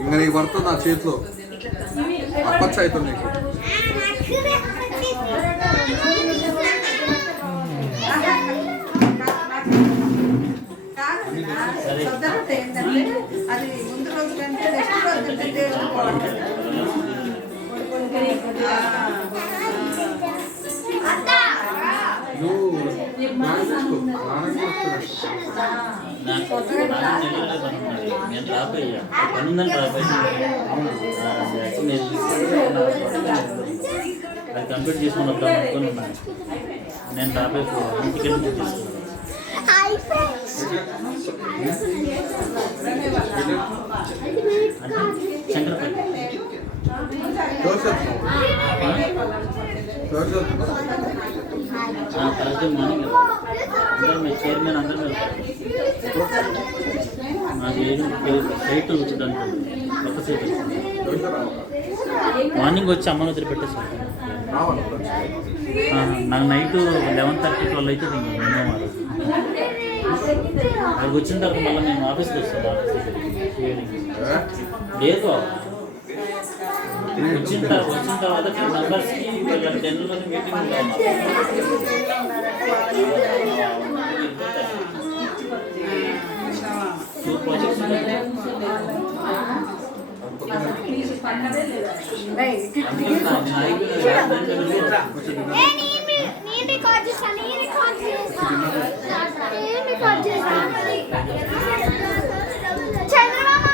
ఇంకా నీకు పడుతుంది నా చేతిలో అప్పచ్చ అవుతుంది నీకు. అది ముందు రోజు కంటే నెక్స్ట్ రోజు నేను రాబోయ్యా పనుందని రాబోయ్యా అది కంప్లీట్ చేసుకుని వద్దాం అనుకున్నాను. నేను రాబోయే ఇంటికి వెళ్ళి తీసుకున్నాను. శంకరపల్లి థర్స్డే మార్నింగ్ అందరం మేము చైర్మన్ అందరం వెళ్తాం. నాకు ఏడు సైట్ చూడడానికి కొత్త సైట్ మార్నింగ్ వచ్చి అమ్మని వదిలిపెట్టేసి నాకు నైట్ 11:30, 12 అయితే మేము అక్కడికి వచ్చిన తర్వాత మళ్ళీ మేము ఆఫీస్కి వస్తాం. లేదు వచ్చిన తర్వాత మెంబర్స్కి 10 మీటింగ్ ఉంటాం. చంద్రబాబు